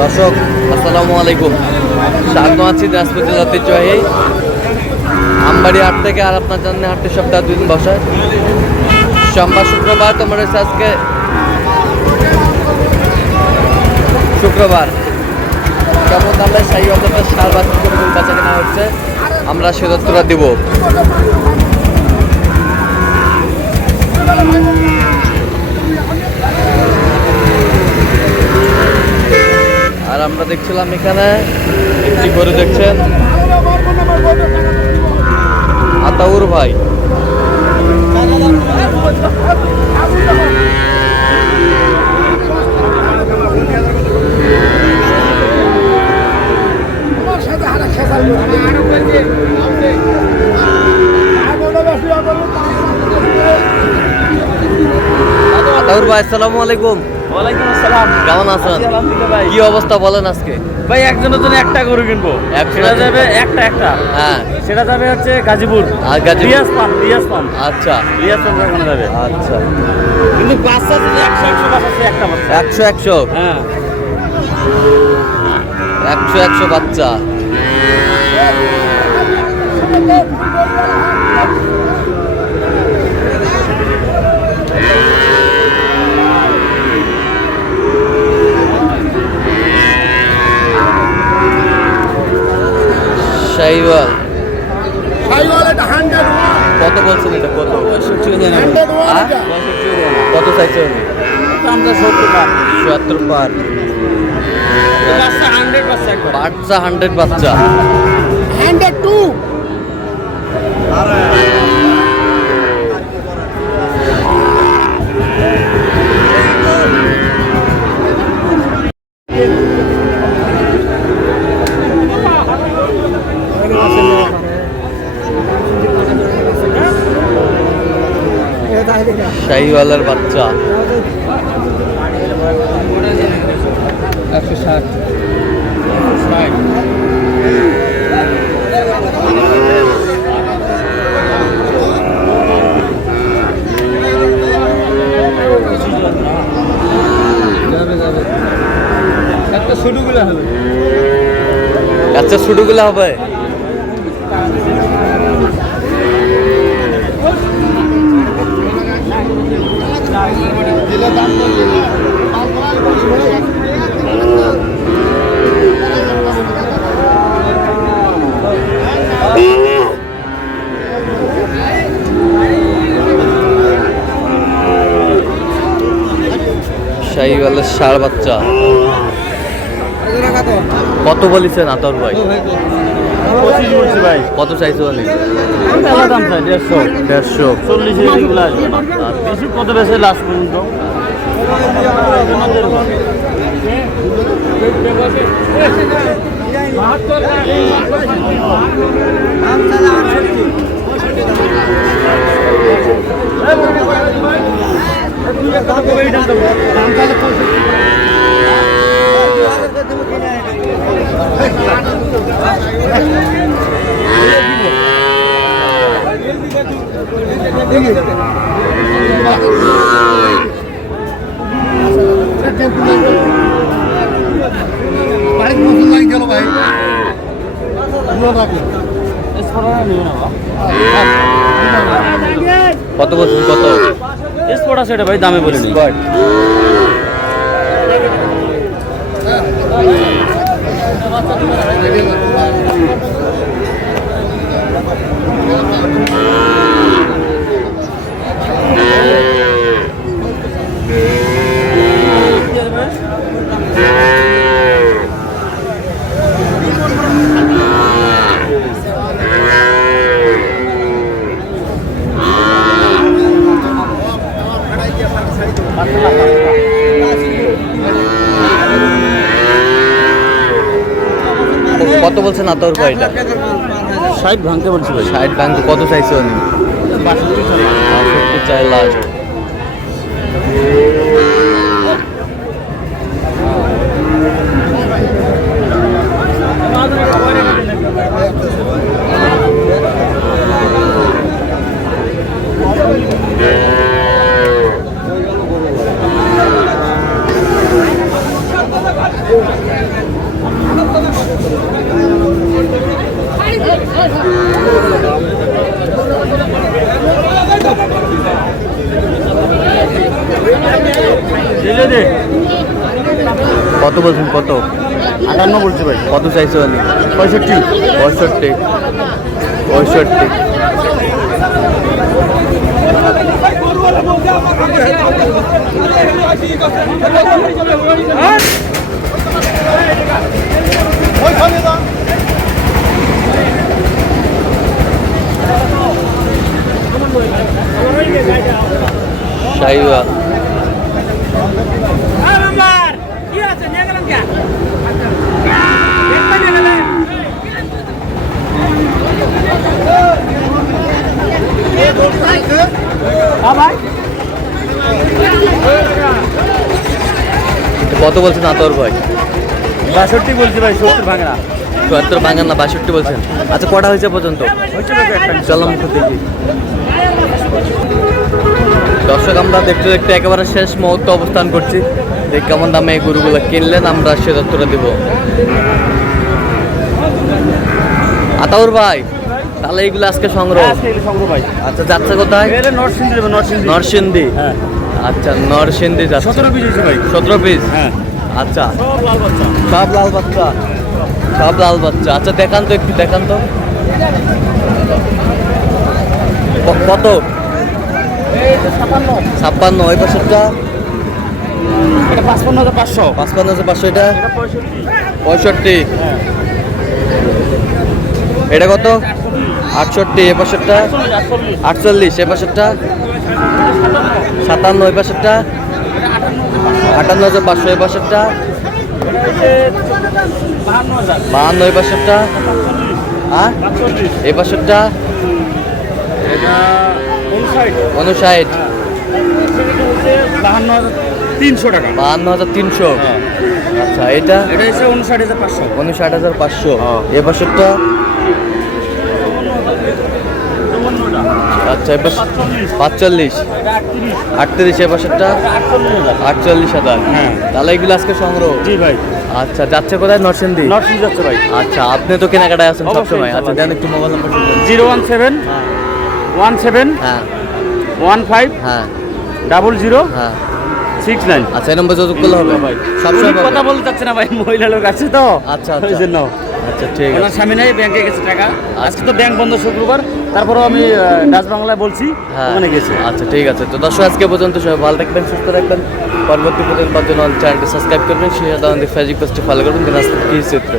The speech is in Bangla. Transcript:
দর্শক আসসালামু আলাইকুম, স্বাগত আছি দিনাজপুর জেলার ঐতিহ্যবাহী আমবাড়ি হাট থেকে। আর আপনার জানেন হাটটি সপ্তাহে 2 দিন বসে, সোমবার শুক্রবার। তোমার হচ্ছে আজকে শুক্রবার। কেমন দামে শাহী অথবা সার বাছুর করে বেচা কেনা হচ্ছে আমরা সে তথ্যটা দিব। আর আমরা দেখছিলাম এখানে একটি গরু দেখছেন, আতাউর ভাই। আতাউর ভাই আসসালামু আলাইকুম। ওয়ালাইকুম আসসালাম। কেমন আছেন? ভাই কি অবস্থা বলেন আজকে? ভাই একজনের জন্য একটা গরু কিনবো, সেটা যাবে একটা হ্যাঁ, সেটা যাবে হচ্ছে গাজীপুর। আর গাজীপুর রিয়াজ পান আচ্ছা ওখানে যাবে। আচ্ছা, কিন্তু বাচ্চা যদি 100 বাচ্চা আছে, একটা বাচ্চা 100 হ্যাঁ 100 বাচ্চা। শাহিওয়াল এটা 100 কত বলছেন? এটা কত? 100 কত চাইছেন? আমরা 70 পার 70 পার বাচ্চা 100 বাচ্চা একবার বাচ্চা 100 বাচ্চা 102 শাহিওয়ালের বাচ্চা 160 একটা ছোটগুলো হবে, আচ্ছা ছোটগুলো হবে। শাহিওয়ালের ষাঁড় বাচ্চা কত বলেছেন আতর ভাই? 25 বলছি ভাই। কত চাইছো বলি? মেলা দাম চাই 150 150 40 এগুলো আসবে না, বেশি কত বেশি লাস্ট পর্যন্ত। কত বলছেন? কত স্পট আছে এটা ভাই, দামে বলিনি। কত বলছেন আতর ভাই? এটা 60 ভাঙতে বলছি ভাই। 60 ভাঙতে কত চাইছো? 62 চাই লাস্ট। কত বলছেন, কত? 58 বলছি ভাই। কত চাইছো আমি? 65। 65 65। শাহিওয়াল কত বলছেন আতর ভাই? 62 বলছি ভাই। 70 ভাঙা। ৭৪ ভাঙান না, ৬২ বলছেন। আচ্ছা, কটা হয়েছে পর্যন্ত? চলো মুখ দেখি। দর্শক, আমরা দেখতে দেখতে একেবারে শেষ মুহূর্তে অবস্থান করছি। যে কেমন দামে এই গরুগুলো কিনলেন আমরা সে তথ্যটা দিব। আতাউর ভাই, তাহলে এইগুলো আজকে সংগ্রহ? ভাই। আচ্ছা, যাচ্ছে কোথায়? নরসিংদী। নরসিংদী। হ্যাঁ। আচ্ছা, নরসিংদী যাচ্ছে। 17 পিস হয়েছে ভাই। 17 পিস। হ্যাঁ। আচ্ছা, সব লাল বাচ্চা। সব লাল বাচ্চা। সব লাল বাচ্চা। আচ্ছা, দেখান তো, একটু দেখান তো। কত? 56। ওই পাশেরটা? এটা 55,500। 55,500। এটা এটা 65। হ্যাঁ। এটা কত? 68। এ পাশেরটা 48। এ পাশেরটা 57। ওই পাশেরটা 58,500। এ পাশেরটা 52। ওই পাশেরটা হ্যাঁ, এই পাশেরটা এটা 59। 52,300 টাকা। 52,300। আচ্ছা, এটা এটা হচ্ছে 59,500। 59,500। এ পাশেরটা আচ্ছা, এ পাশে 45। 38। এ পাশেরটা 48,000। হ্যাঁ। তাহলে এগুলো আজকে সংগ্রহ? জি ভাই। আচ্ছা, যাচ্ছে কোথায়? নরসিংদী। নরসিংদী যাচ্ছে ভাই। আচ্ছা, আপনি তো কেনাকাটায় আছেন অবশ্যই, সবসময়। আচ্ছা, অবশ্যই। দেন একটু মোবাইল নাম্বার। 017 17 হ্যাঁ 15 হ্যাঁ 00 হ্যাঁ। 69। আচ্ছা, এই নম্বর যোগাযোগ করলে হবে ভাই? সবসময় উনি কথা বলতে চাচ্ছে না ভাই, মহিলা লোক আছে তো। আচ্ছা ওই আচ্ছা জন্য। আচ্ছা, ঠিক ওনার আছে। স্বামী নাই, ব্যাংকে গেছে টাকা। আজকে তো ব্যাংক বন্ধ শুক্রবার, তারপরেও আমি ডাচ বাংলায় বলছি, হ্যাঁ, ওখানে গেছে। আচ্ছা, ঠিক আছে। তো দর্শক, আজকে পর্যন্ত সবাই ভালো থাকবেন, সুস্থ থাকবেন। পরবর্তী প্রতিদিন পাওয়ার জন্য চ্যানেলটি সাবস্ক্রাইব করবেন, সেই সাথে আমাদের ফেসবুক পেজটি ফলো করবেন। দিনাজপুর কি চিত্র।